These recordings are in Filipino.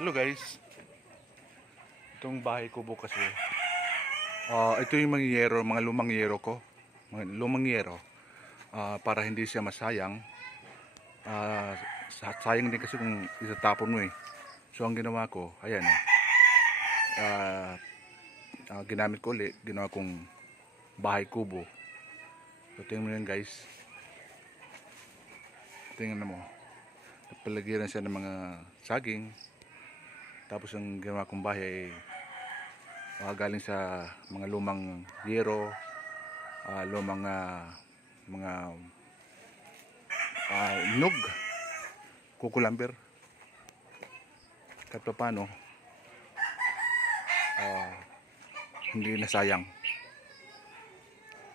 Hello guys, itong bahay ko bukas ito yung mga yero, mga lumang yero ko, mga lumang yero, para hindi siya masayang. Sayang din kasi kung itatapon mo So ang ginawa ko, ayan ginamit ko ulit, ginawa kong bahay kubo. So tingnan mo yan guys, tingnan mo, napalagiran siya ng mga saging. Tapos ang ginawa kong bahay ay galing sa mga lumang yero, lumang mga nyug, kukulamber. Kahit pa paano, hindi nasayang.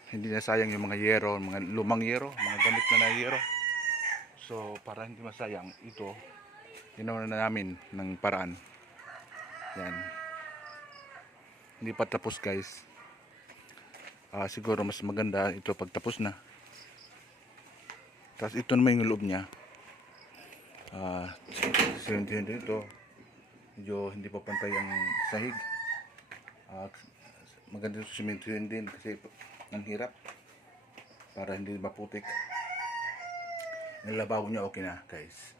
Hindi nasayang yung mga yero, mga lumang yero, mga gamit na yero. So para hindi masayang, ito ginawa na namin ng paraan. Yan. Hindi pa tapos guys. Siguro mas maganda ito pag tapos na. Tapos ito naman yung loob niya. Sinunod ito. Medyo hindi pa pantay ang sahig. Maganda ito simentuhin din kasi ang hirap. Para hindi maputik. Yung labaw niya okay na guys.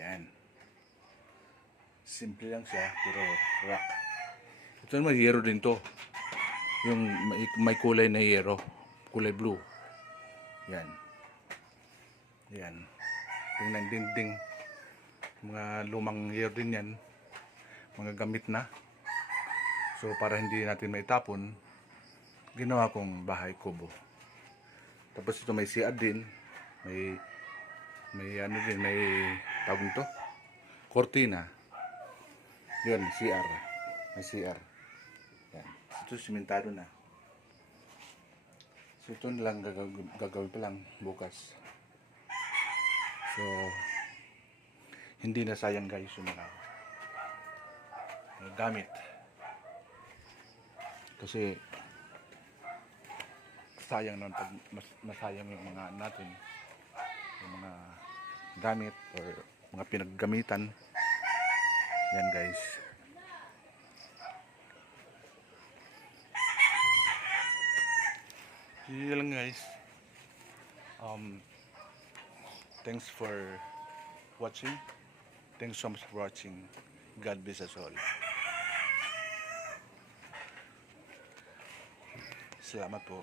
Yan. Simple lang siya pero rock. Ito naman yero din to. Yung may kulay na yero. Kulay blue. Yan. Yan. Tingnan dinding. Mga lumang yero din yan. Mga gamit na. So para hindi natin maitapon, ginawa kong bahay kubo. Tapos ito may CR din. May ano din, may tawag nito, kortina. Yun, CR. May CR. Yan. Ito simentado na. So ito lang gagawin pa lang bukas. So hindi na sayang guys yung mga gamit. Kasi sayang naman pag masayang yung mga natin, yung mga gamit or mga pinaggamitan. Yan guys. Yun lang guys. Thanks for watching. Thanks so much for watching. God bless us all. Salamat po.